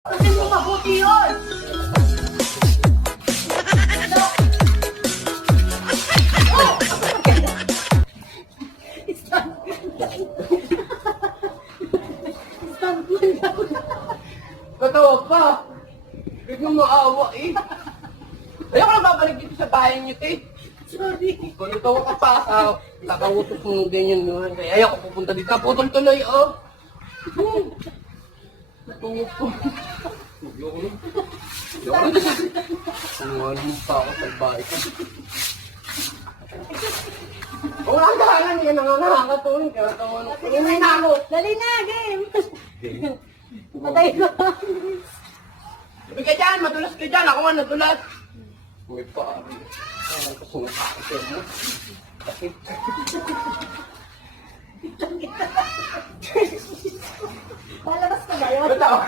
Kasi hindi mabuti yun! Katawa pa. Biglang maawa eh. Ayoko na babalik dito sa bahay niyo, te. Sorry. Kung natawa ka pa, nakautos mo ganyan naman. Kaya ayoko pupunta dito. Naputol tuloy, oh. Natungo ko. Ayoko na. Ayoko na. Sinungaling pa ako sa bahay ko. Kung ang dahanan yan, nakakatuloy. Kaya tawa na. Tingin na ako. Dali na, game! Patay ko. Sabi ka dyan, madulas ka dyan. Ako nga nadulas. May pari. Ano kasi nakakasya mo? Bakit? Lalabas ka ba yun? Batawa.